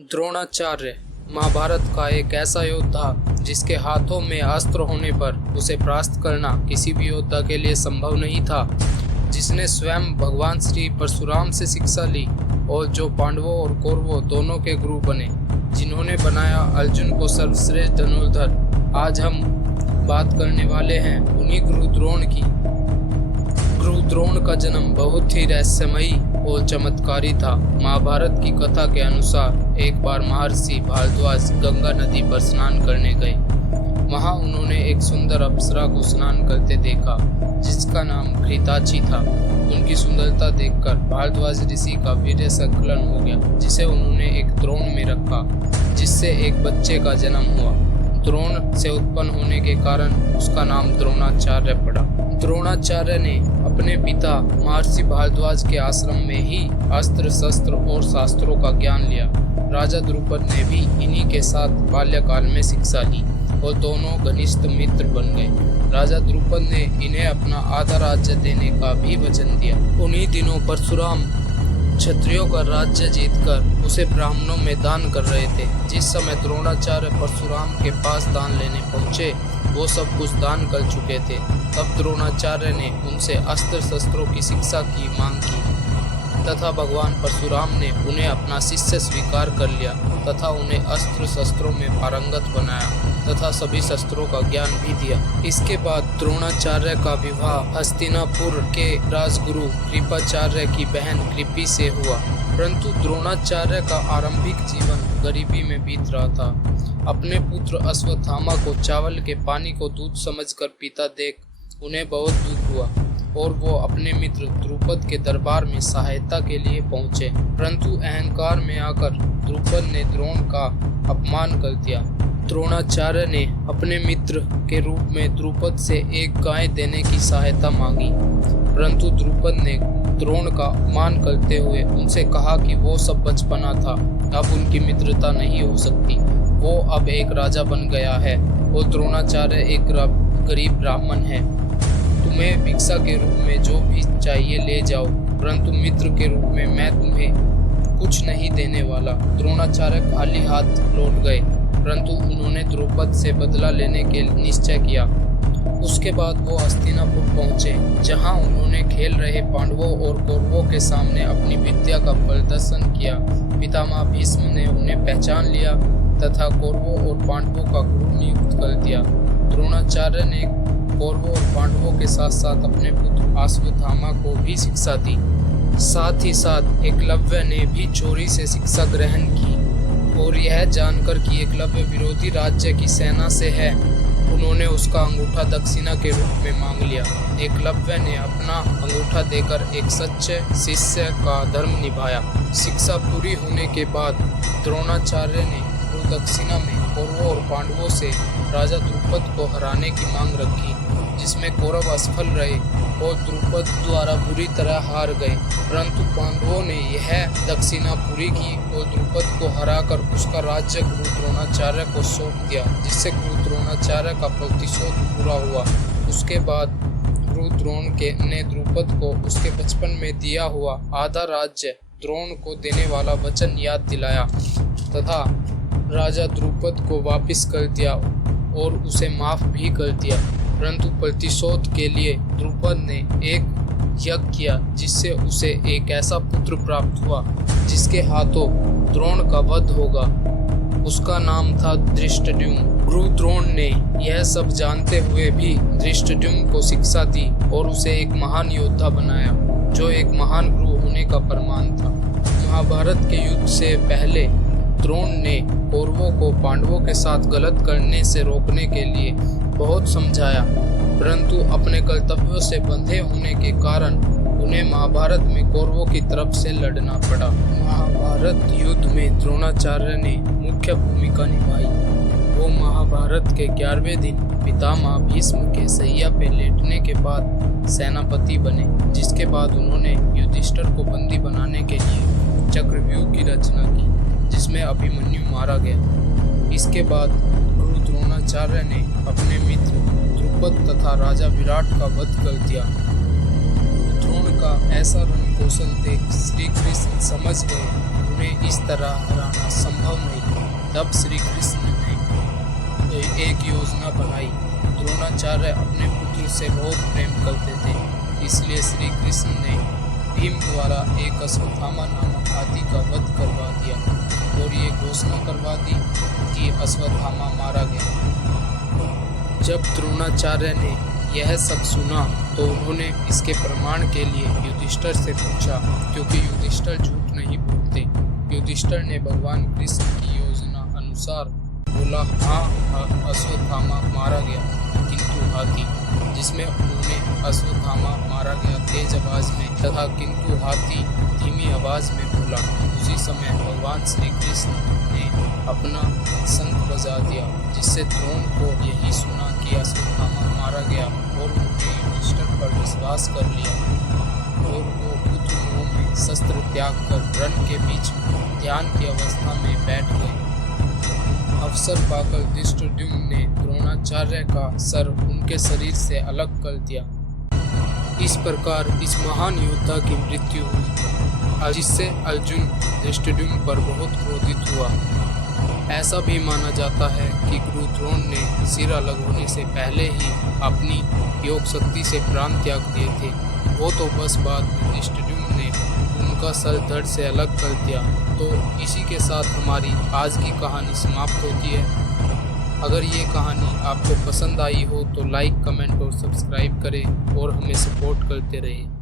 द्रोणाचार्य महाभारत का एक ऐसा योद्धा जिसके हाथों में अस्त्र होने पर उसे परास्त करना किसी भी योद्धा के लिए संभव नहीं था, जिसने स्वयं भगवान श्री परशुराम से शिक्षा ली और जो पांडवों और कौरवों दोनों के गुरु बने, जिन्होंने बनाया अर्जुन को सर्वश्रेष्ठ धनुर्धर। आज हम बात करने वाले हैं उन्हीं गुरु द्रोण की। गुरु द्रोण का जन्म बहुत ही रहस्यमयी और चमत्कारी था। महाभारत की कथा के अनुसार एक बार महर्षि भारद्वाज गंगा नदी पर स्नान करने गए। वहां उन्होंने एक सुंदर अप्सरा को स्नान करते देखा जिसका नाम घृताची था। उनकी सुंदरता देखकर भारद्वाज ऋषि का वीर्य संकलन हो गया, जिसे उन्होंने एक द्रोण में रखा, जिससे एक बच्चे का जन्म हुआ। द्रोण से उत्पन्न होने के कारण उसका नाम द्रोणाचार्य पड़ा। द्रोणाचार्य ने अपने पिता महर्षि भारद्वाज के आश्रम में ही अस्त्र शस्त्र और शास्त्रों का ज्ञान लिया। राजा द्रुपद ने भी इन्हीं के साथ बाल्यकाल में शिक्षा ली और दोनों घनिष्ठ मित्र बन गए। राजा द्रुपद ने इन्हें अपना आधा राज्य देने का भी वचन दिया। उन्हीं दिनों परशुराम क्षत्रियों का राज्य जीतकर उसे ब्राह्मणों में दान कर रहे थे। जिस समय द्रोणाचार्य परशुराम के पास दान लेने पहुंचे, वो सब कुछ दान कर चुके थे। तब द्रोणाचार्य ने उनसे अस्त्र शस्त्रों की शिक्षा की मांग की तथा भगवान परशुराम ने उन्हें अपना शिष्य स्वीकार कर लिया तथा उन्हें अस्त्र शस्त्रों में पारंगत बनाया तथा सभी शस्त्रों का ज्ञान भी दिया। इसके बाद द्रोणाचार्य का विवाह हस्तिनापुर के राजगुरु कृपाचार्य की बहन कृपि से हुआ। परंतु द्रोणाचार्य का आरंभिक जीवन गरीबी में बीत रहा था। अपने पुत्र अश्वत्थामा को चावल के पानी को दूध समझकर पीता देख उन्हें बहुत दुख हुआ और वो अपने मित्र द्रुपद के दरबार में सहायता के लिए पहुंचे। परंतु अहंकार में आकर द्रुपद ने द्रोण का अपमान कर दिया। द्रोणाचार्य ने अपने मित्र के रूप में द्रुपद से एक गाय देने की सहायता मांगी, परंतु द्रुपद ने द्रोण का अपमान करते हुए उनसे कहा कि वो सब बचपना था, अब उनकी मित्रता नहीं हो सकती। वो अब एक राजा बन गया है और द्रोणाचार्य एक गरीब ब्राह्मण है। तुम्हें भिक्षा के रूप में जो भी चाहिए ले जाओ, परंतु मित्र के रूप में मैं तुम्हें कुछ नहीं देने वाला। द्रोणाचार्य खाली हाथ लौट गए, परंतु उन्होंने द्रुपद से बदला लेने के निश्चय किया। उसके बाद वो हस्तिनापुर पहुंचे, जहां उन्होंने खेल रहे पांडवों और कौरवों के सामने अपनी विद्या का प्रदर्शन किया। पितामह भीष्म ने उन्हें पहचान लिया तथा कौरवों और पांडवों का गुरु नियुक्त कर दिया। द्रोणाचार्य ने कौरवों और पांडवों के साथ साथ अपने पुत्र अश्वत्थामा को भी शिक्षा दी। साथ ही साथ एकलव्य ने भी चोरी से शिक्षा ग्रहण की और यह जानकर कि एकलव्य विरोधी राज्य की सेना से है, उन्होंने उसका अंगूठा दक्षिणा के रूप में मांग लिया। एकलव्य ने अपना अंगूठा देकर एक सच्चे शिष्य का धर्म निभाया। शिक्षा पूरी होने के बाद द्रोणाचार्य ने दक्षिणा में कौरवों और पांडवों से राजा द्रुपद को हराने की मांग रखी, जिसमें कौरव असफल रहे और द्रुपद द्वारा बुरी तरह हार गए। परंतु पांडवों ने यह दक्षिणा पूरी की और द्रुपद को हराकर उसका राज्य गुरु द्रोणाचार्य को सौंप दिया, जिससे गुरु द्रोणाचार्य का प्रतिशोध पूरा हुआ। उसके बाद गुरु द्रोण ने द्रुपद को उसके बचपन में दिया हुआ आधा राज्य द्रोण को देने वाला वचन याद दिलाया तथा राजा द्रुपद को वापस कर दिया और उसे माफ भी कर दिया। परंतु प्रतिशोध के लिए द्रुपद ने एक यज्ञ किया, जिससे उसे एक ऐसा पुत्र प्राप्त हुआ जिसके हाथों द्रोण का वध होगा। उसका नाम था धृष्टद्युम्न। गुरु द्रोण ने यह सब जानते हुए भी धृष्टद्युम्न को शिक्षा दी और उसे एक महान योद्धा बनाया, जो एक महान गुरु होने का प्रमाण था। महाभारत के युद्ध से पहले द्रोण ने कौरवों को पांडवों के साथ गलत करने से रोकने के लिए बहुत समझाया, परंतु अपने कर्तव्यों से बंधे होने के कारण उन्हें महाभारत में कौरवों की तरफ से लड़ना पड़ा। महाभारत युद्ध में द्रोणाचार्य ने मुख्य भूमिका निभाई। वो महाभारत के 11वें दिन पितामह भीष्म के सैया पे लेटने के बाद सेनापति बने, जिसके बाद उन्होंने युधिष्ठिर को बंदी बनाने के लिए चक्रव्यूह की रचना की, जिसमें अभिमन्यु मारा गया। इसके बाद गुरु द्रोणाचार्य ने अपने मित्र द्रुपद तथा राजा विराट का वध कर दिया। द्रोण का ऐसा रणकौशल देख श्री कृष्ण समझ गए उन्हें इस तरह हराना संभव नहीं। तब श्री कृष्ण ने एक योजना बनाई। द्रोणाचार्य अपने पुत्र से बहुत प्रेम करते थे, इसलिए श्री कृष्ण ने भीम द्वारा एक अश्वत्थामा नामक हाथी का वध करवा दिया और ये घोषणा करवा दी कि अश्वत्थामा मारा गया। जब द्रोणाचार्य ने यह सब सुना तो उन्होंने इसके प्रमाण के लिए युधिष्ठिर से पूछा, क्योंकि युधिष्ठिर झूठ नहीं बोलते। युधिष्ठिर ने भगवान कृष्ण की योजना अनुसार बोला, हाँ अश्वत्थामा मारा गया, किंतु हाथी, जिसमें उन्होंने अश्वत्थामा मारा गया तेज आवाज में तथा किंतु हाथी धीमी आवाज में बोला। उसी समय भगवान श्री कृष्ण ने अपना शंख बजा दिया, जिससे द्रोण को यही सुना कि अश्वत्थामा मारा गया और उन्होंने युधिष्ठिर पर विश्वास कर लिया और वो युद्ध में शस्त्र त्याग कर रण के बीच ध्यान की अवस्था में बैठ गए। अवसर पाकर धृष्टद्युम्न ने द्रोणाचार्य का सर उनके शरीर से अलग कर दिया। इस प्रकार इस महान योद्धा की मृत्यु हुई, जिससे अर्जुन धृष्टद्युम्न पर बहुत क्रोधित हुआ। ऐसा भी माना जाता है कि गुरु द्रोण ने सिर अलग होने से पहले ही अपनी योग शक्ति से प्राण त्याग दिए थे। वो तो बस बाद में धृष्टद्युम्न ने उनका सर धड़ से अलग कर दिया। तो इसी के साथ हमारी आज की कहानी समाप्त होती है। अगर ये कहानी आपको पसंद आई हो तो लाइक, कमेंट और सब्सक्राइब करें और हमें सपोर्ट करते रहें।